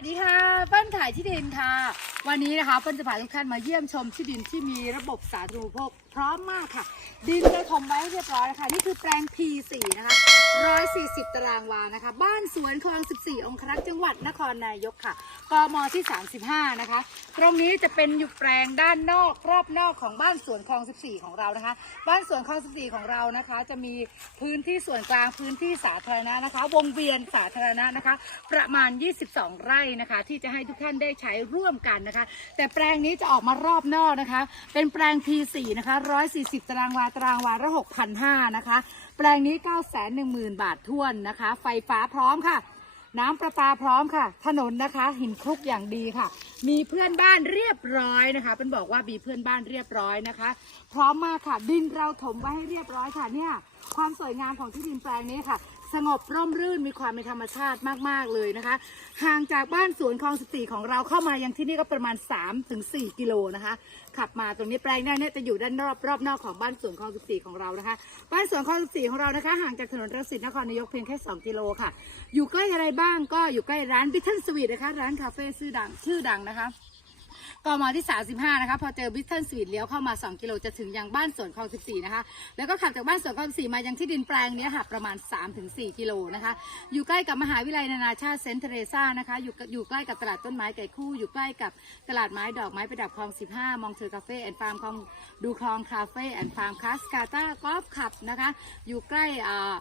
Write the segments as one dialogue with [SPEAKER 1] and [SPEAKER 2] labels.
[SPEAKER 1] สวัสดีค่ะเปิ้ลขายที่ดินค่ะ วันนี้นะคะเปิ้ลจะพาทุกท่านมาเยี่ยมชมที่ดินที่มีระบบสาธารณูปโภคพร้อมมากค่ะ ดินได้ถมไว้เรียบร้อยแล้วค่ะนี่คือแปลง P4 นะคะ140 ตารางวานะคะ บ้านสวนคลอง 14 องครักษ์จังหวัดนครนายกค่ะกมที่ 35 นะคะ ตรงนี้จะเป็นอยู่แปลงด้านนอกรอบนอกของบ้านสวนคลอง 14 ของเรานะคะ บ้านสวนคลอง 14 ของเรานะคะ จะมีพื้นที่ส่วนกลางพื้นที่สาธารณะนะคะ วงเวียนสาธารณะนะคะ ประมาณ 22 ไร่นะคะ ที่จะให้ทุกท่านได้ใช้ร่วมกันนะคะ แต่แปลงนี้จะออกมารอบนอกนะคะ เป็นแปลง P4 นะคะ140 ตารางวา ตารางวาละ6,500นะคะ แปลงนี้ 910,000 บาทท่วนนะคะ ไฟฟ้าพร้อมค่ะ น้ำประปาพร้อมค่ะ ถนนนะคะ หินคลุกอย่างดีค่ะ มีเพื่อนบ้านเรียบร้อยนะคะ เป็นบอกว่ามีเพื่อนบ้านเรียบร้อยนะคะ พร้อมมากค่ะ ดินเราถมไว้ให้เรียบร้อยค่ะเนี่ย ความสวยงามของที่ดินแปลงนี้ค่ะ สงบร่มรื่นมีความเป็นธรรมชาติมาก ๆ เลยนะคะ ห่างจากบ้านสวนคลองสตีของเราเข้ามายังที่นี่ก็ประมาณ 3-4 กิโลนะคะ ขับมาตรงนี้แปลงด้าเนี้จะอยู่ด้านรอบรอบนอกของบ้านสวนคลอง14ของเรานะคะ บ้านสวนคลอง14ของเรานะคะ ห่างจากถนนรังสิตนครนายกเพียงแค่ 2 กิโลค่ะ อยู่ใกล้อะไรบ้างก็อยู่ใกล้ร้านบิทเทิลสวีทนะคะ ร้านคาเฟ่ชื่อดังชื่อดังนะคะ กมที่ 35 นะคะ พอเจอบิทเทิลสวีทเลี้ยวเข้ามา 2 กิโลจะถึงยังบ้านสวนคลอง 14 นะคะ แล้วก็ขับจากบ้านสวนคลอง 14 มายังที่ดินแปลงนี้ค่ะ ประมาณ 3-4 กิโลนะคะ อยู่ใกล้กับมหาวิทยาลัยนานาชาติเซนต์เทเรซานะคะ อยู่อยู่ใกล้กับตลาดต้นไม้ไก่คู่ อยู่ใกล้กับตลาดไม้ดอกไม้ประดับคลอง 15 มองเธอคาเฟ่แอนด์ฟาร์มคลองดูคลองคาเฟ่แอนด์ฟาร์มคาสกาตากอล์ฟคลับนะคะ อยู่ใกล้อ่า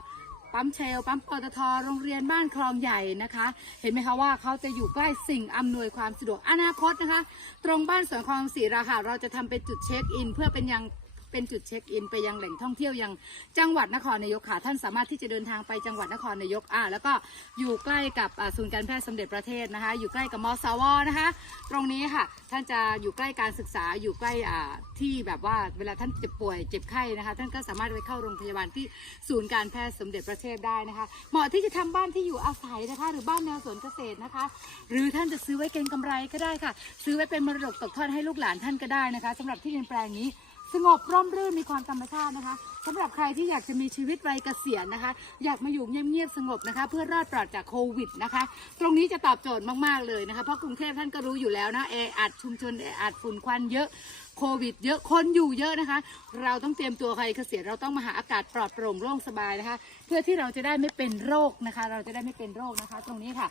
[SPEAKER 1] ปั๊มเชล ปั๊มปตทโรงเรียนบ้านคลองใหญ่นะคะ เห็นไหมคะว่าเขาจะอยู่ใกล้สิ่งอำนวยความสะดวกอนาคตนะคะ ตรงบ้านสวนคลองสีราค่ะเราจะทำเป็นจุดเช็คอิน เพื่อเป็นยัง เป็นจุดเช็คอินไปยังแหล่งท่องเที่ยวยังจังหวัดนครนายกค่ะ ท่านสามารถที่จะเดินทางไปจังหวัดนครนายกอ่าแล้วก็อยู่ใกล้กับศูนย์การแพทย์สมเด็จประเทศนะคะ อยู่ใกล้กับมสวนะคะ ตรงนี้ค่ะ ท่านจะอยู่ใกล้การศึกษาอยู่ใกล้ที่แบบว่าเวลาท่านเจ็บป่วยเจ็บไข้นะคะ ท่านก็สามารถไปเข้าโรงพยาบาลที่ศูนย์การแพทย์สมเด็จพระเทพได้นะคะ เหมาะที่จะทำบ้านที่อยู่อาศัยนะคะ หรือบ้านแนวสวนเกษตรนะคะ หรือท่านจะซื้อไว้เก็งกำไรก็ได้ค่ะ ซื้อไว้เป็นมรดกตกทอดให้ลูกหลานท่านก็ได้นะคะสำหรับที่ดินแปลงนี้ สงบร่มรื่นมีความธรรมชาตินะคะ สำหรับใครที่อยากจะมีชีวิตวัยเกษียณนะคะ อยากมาอยู่เงียบๆสงบนะคะ เพื่อรอดปลอดจากโควิดนะคะ ตรงนี้จะตอบโจทย์มากๆเลยนะคะ เพราะกรุงเทพท่านก็รู้อยู่แล้วนะแออัดชุมชนแออัดฝุ่นควันเยอะโควิดเยอะคนอยู่เยอะนะคะ เราต้องเตรียมตัวใครเกษียณเราต้องมาหาอากาศปลอดโปร่งโล่งสบายนะคะ เพื่อที่เราจะได้ไม่เป็นโรคนะคะ เราจะได้ไม่เป็นโรคนะคะ ตรงนี้ค่ะ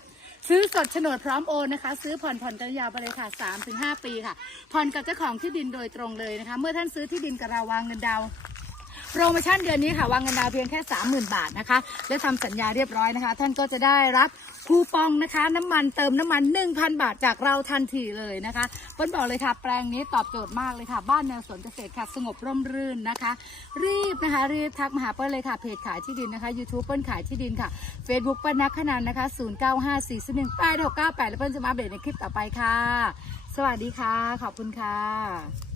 [SPEAKER 1] ซื้อสดโฉนดพร้อมโอนนะคะ ซื้อผ่อนผ่อนกันยาวไปเลยค่ะ3-5ถึง5ปีค่ะผ่อนกับเจ้าของที่ดินโดยตรงเลยนะคะ เมื่อท่านซื้อที่ดินกับเราวางเงินดาวน์ โปรโมชั่นเดือนนี้ค่ะวางเงินดาวเพียงแค่ 30,000 บาทนะคะ และทำสัญญาเรียบร้อยนะคะ ท่านก็จะได้รับคูปองนะคะ น้ำมันเติมน้ำมัน 1,000 บาทจากเราทันทีเลยนะคะเปิ้ลบอกเลยค่ะ แปลงนี้ตอบโจทย์มากเลยค่ะ บ้านแนวสวนเกษตรค่ะ สงบร่มรื่นนะคะ รีบนะคะ รีบทักมาหาเปิ้ลเลยค่ะ เพจขายที่ดินนะคะ YouTube เปิ้ลขายที่ดินค่ะ Facebook เปิ้ลนักขนันนะคะ 0 9 5 4 1 8 6 9 8 แล้วเปิ้ลจะมาอัปเดตในคลิปต่อไปค่ะ สวัสดีค่ะ ขอบคุณค่ะ